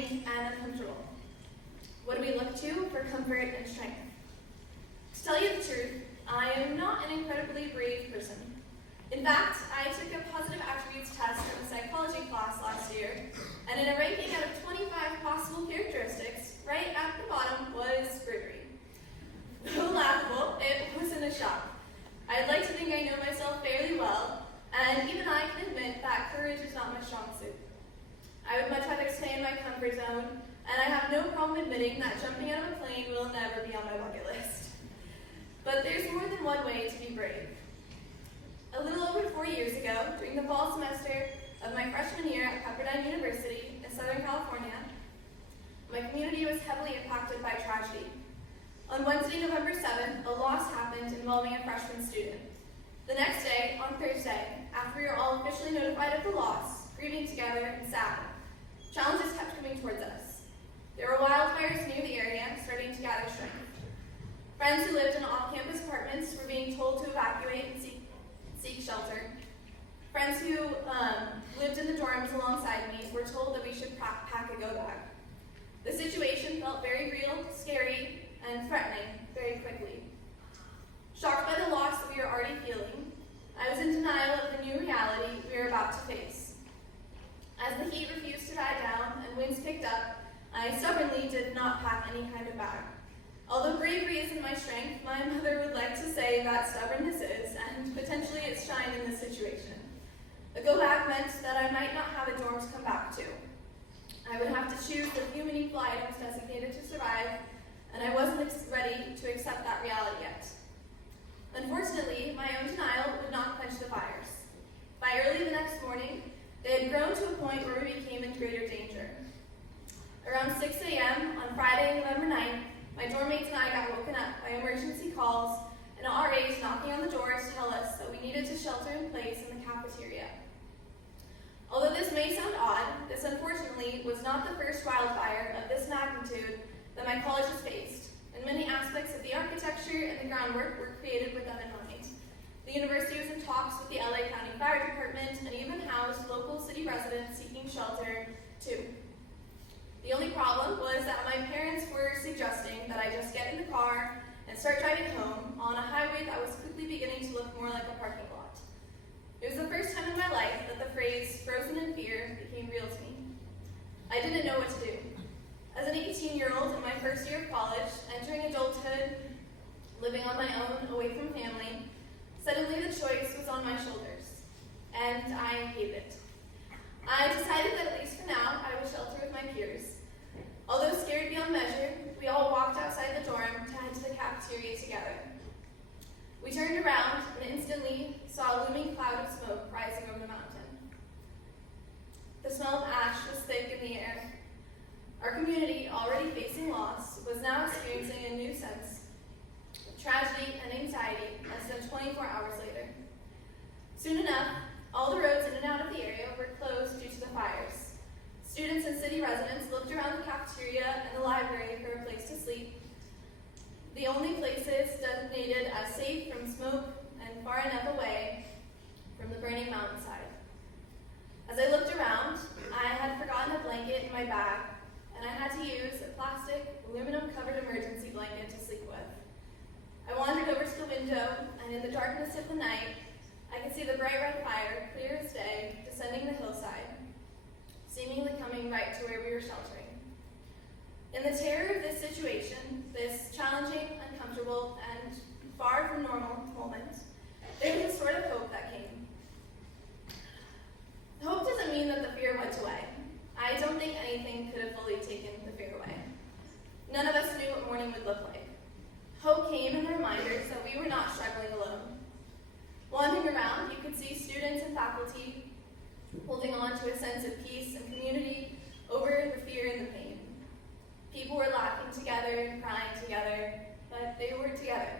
challenging and uncomfortable. What do we look to for comfort and strength? To tell you the truth, I am not an incredibly brave person. In fact, I took a positive attributes test in a psychology class last year, and in a ranking out of 25 possible characteristics, right at the bottom was bravery. Though laughable, it wasn't a shock. I'd like to think I know myself fairly well, and even I can admit that courage is not my strong suit. I would much rather stay in my comfort zone, and I have no problem admitting that jumping out of a plane will never be on my bucket list. But there's more than one way to be brave. A little over 4 years ago, during the fall semester of my freshman year at Pepperdine University in Southern California, my community was heavily impacted by tragedy. On Wednesday, November 7th, a loss happened involving a freshman student. The next day, on Thursday, after we were all officially notified of the loss, grieving together and sad, challenges kept coming towards us. There were wildfires near the area starting to gather strength. Friends who lived in off-campus apartments were being told to evacuate and seek shelter. Friends who lived in the dorms alongside me were told that we should pack a go-bag. The situation felt very real, scary, and threatening very quickly. Shocked by the loss that we were already feeling, I was in denial of the new reality we were about to face. As the heat refused to die down and winds picked up, I stubbornly did not pack any kind of bag. Although bravery isn't my strength, my mother would like to say that stubbornness is, and potentially its shine in this situation. A go-back meant that I might not have a dorm to come back to. I would have to choose the few meaningful items designated to survive, and I wasn't ready to accept that reality yet. Unfortunately, my own denial would not quench the fires. By early the next morning, they had grown to a point where we became in greater danger. Around 6 a.m. on Friday, November 9th, my dorm mates and I got woken up by emergency calls and RAs knocking on the doors to tell us that we needed to shelter in place in the cafeteria. Although this may sound odd, this unfortunately was not the first wildfire of this magnitude that my college has faced, and many aspects of the architecture and the groundwork were created with them in mind. The university was in talks with the LA County Fire Department and even housed local city residents seeking shelter too. The only problem was that my parents were suggesting that I just get in the car and start driving home on a highway that was quickly beginning to look more like a parking lot. It was the first time in my life that the phrase frozen in fear became real to me. I didn't know what to do. As an 18-year-old in my first year of college, entering adulthood, living on my own, away from family, suddenly the choice was on my shoulders, and I hated it. I decided that at least for now, I would shelter with my peers. Although scared beyond measure, we all walked outside the dorm to head to the cafeteria together. We turned around and instantly saw a looming cloud of smoke rising over the mountain. The smell of ash was thick in the air. Our community, already facing loss, was now experiencing a new sense of tragedy and anxiety less than 24 hours later. Soon enough, all the roads in and out of the area were closed due to the fires. Students and city residents looked around the cafeteria and the library for a place to sleep, the only places designated as safe from smoke and far enough away from the burning mountainside. As I looked around, I had forgotten a blanket in my bag, and I had to use a plastic, aluminum-covered emergency blanket to sleep with. I wandered over to the window, and in the darkness of the night, I could see the bright red fire, clear as day, descending the hillside, seemingly coming right to where we were sheltering. In the terror of this situation, this challenging, uncomfortable, and far from normal moment, there was a sort of hope that came. Hope doesn't mean that the fear went away. I don't think anything could have fully taken the fear away. None of us knew what morning would look like. Hope came in the reminders that we were not struggling alone. Wandering around, you could see students and faculty holding on to a sense of peace and community over the fear and the pain. People were laughing together and crying together, but they were together.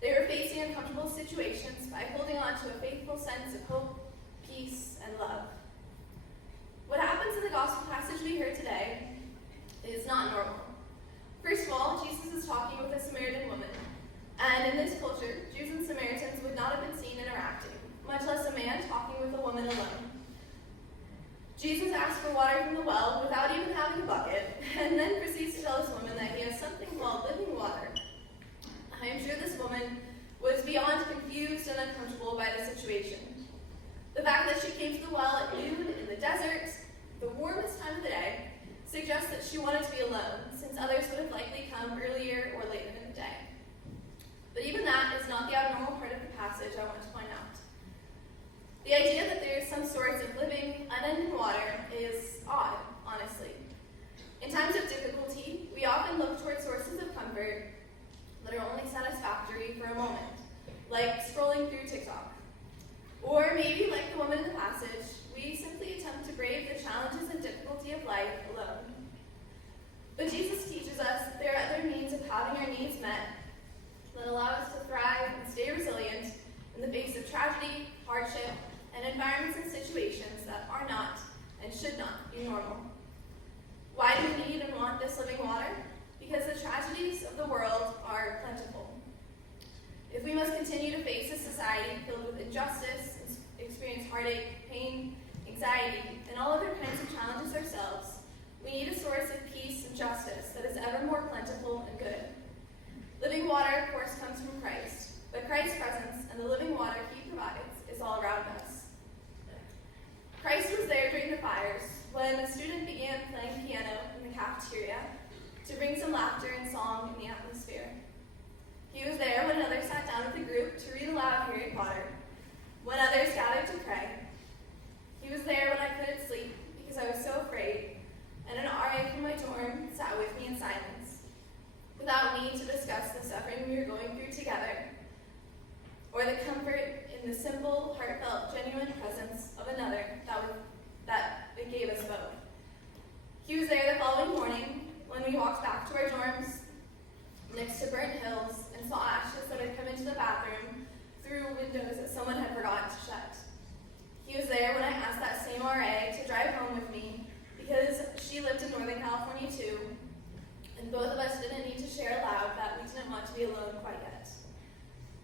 They were facing uncomfortable situations by holding on to a faithful sense of hope, peace, and love. What happens in the gospel passage we heard today is not normal. First of all, Jesus is talking with a Samaritan woman, and in this culture, Jews and Samaritans would not have been seen interacting, much less a man talking with a woman alone. Jesus asked for water from the well without even having a bucket. she came to the well at noon in the desert, the warmest time of the day, suggests that she wanted to be alone, since others would have likely come earlier or later in the day. But even that is not the abnormal part of the passage I want to point out. The idea that there is some source of living, unending water is odd, honestly. In times of difficulty, we often look toward sources of comfort that are only satisfactory for a moment, like scrolling through TikTok. Or maybe, like the woman in the passage, we simply attempt to brave the challenges and difficulty of life alone. But Jesus teaches us that there are other means of having our needs met that allow us to thrive and stay resilient in the face of tragedy, hardship, and environments and situations that are not and should not be normal. Why do we need and want this living water? Because the tragedies of the world are plentiful. If we must continue to face a society filled with injustice, experience heartache, pain, anxiety, and all other kinds of challenges ourselves, we need a source of peace and justice that is ever more plentiful and good. Living water, of course, comes from Christ, but Christ's presence and the living water he provides is all around us. Christ was there during the fires when a student began playing piano in the cafeteria to bring some laughter and song in the atmosphere. He was there when others sat down with the group to read aloud Harry Potter, when others gathered to pray. He was there when I couldn't sleep because I was so afraid, and an RA from my dorm sat with me in silence, without me to discuss the suffering we were going through together, or the comfort in the simple, heartfelt, genuine presence of another that it gave us both. He was there the following morning when we walked back to our dorms next to burnt hills and saw ashes that had come into the bathroom through windows that someone had forgotten to shut. He was there when I asked that same RA to drive home with me because she lived in Northern California too, and both of us didn't need to share aloud that we didn't want to be alone quite yet.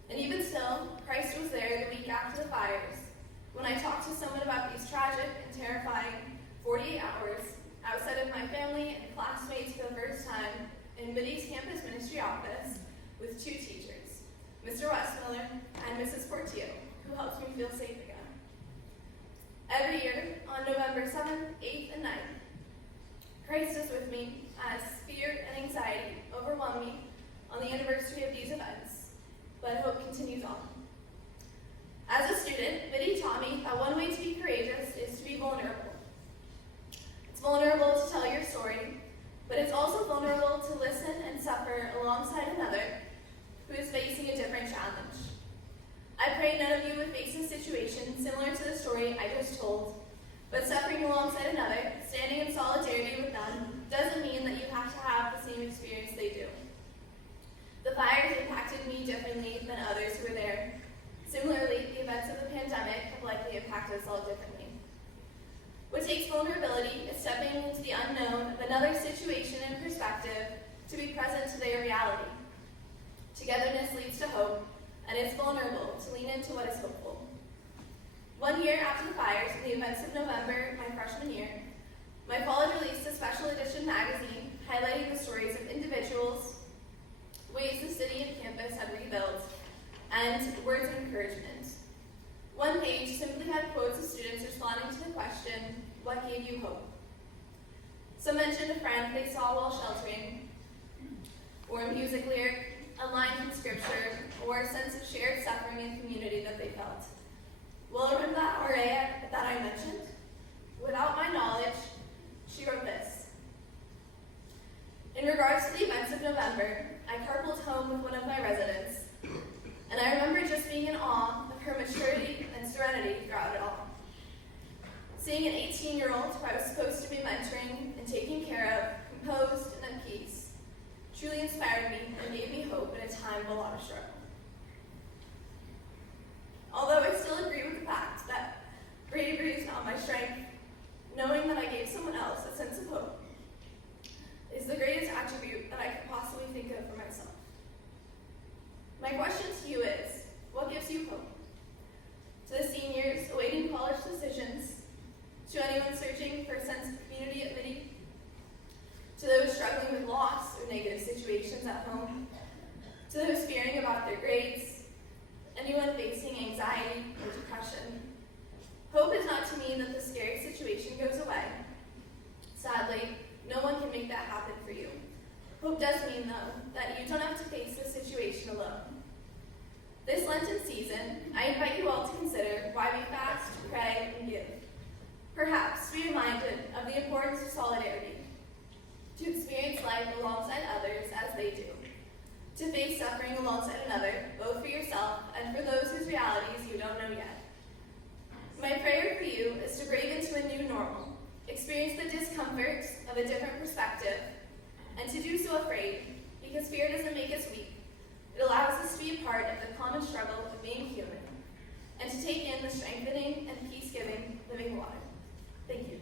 And even still, Christ was there the week after the fires, when I talked to someone about these tragic and terrifying 48 hours outside of my family and classmates for the first time in Middy's campus ministry office with two teachers, Mr. Westmiller and Mrs. Portillo, who helped me feel safe again. Every year, on November 7th, 8th, and 9th, Christ is with me as fear and anxiety overwhelm me on the anniversary of these events, but hope continues on. As a student, Biddy taught me that one way to be courageous is to be vulnerable. It's vulnerable to tell your story, but it's also vulnerable to listen and suffer alongside another who is facing a different challenge. I pray none of you would face a situation similar to the story I just told, but suffering alongside another, standing in solidarity with them, doesn't mean that you have to have the same experience they do. The fires impacted me differently than others who were there. Similarly, the events of the pandemic have likely impacted us all differently. What takes vulnerability is stepping into the unknown of another situation and perspective to be present to their reality. Togetherness leads to hope, and it's vulnerable to lean into what is hopeful. 1 year after the fires and the events of November, my freshman year, my college released a special edition magazine highlighting the stories of individuals, ways the city and campus had rebuilt, and words of encouragement. One page simply had quotes of students responding to the question, what gave you hope? Some mentioned a friend they saw while sheltering, or a music lyric, a line from scripture, or a sense of shared suffering and community that they felt. Well, remember that RA that I mentioned? Without my knowledge, she wrote this. In regards to the events of November, I carpooled home with one of my residents, and I remember just being in awe of her maturity and serenity throughout it all. Seeing an 18-year-old who I was supposed to be mentoring and taking care of, composed and at peace, truly inspired me and gave me hope in a time of a lot of struggle. Although I still agree with the fact that bravery is not my strength, knowing that I gave someone else a sense of hope is the greatest attribute that I could possibly think of for myself. My question to you is, what gives you hope? To the seniors awaiting college decisions, to anyone searching for a sense of community at Liddy, to those struggling with loss or negative situations at home, to those fearing about their make that happen for you. Hope does mean, though, that you don't have to face this situation alone. This Lenten season, I invite you all to consider why we fast, pray, and give. Perhaps be reminded of the importance of solidarity, to experience life alongside others as they do, to face suffering alongside another, both for yourself and for those whose realities you don't know yet. My prayer for you is to brave into a new normal, experience the discomforts of a different perspective, and to do so afraid, because fear doesn't make us weak. It allows us to be a part of the common struggle of being human, and to take in the strengthening and peace-giving living water. Thank you.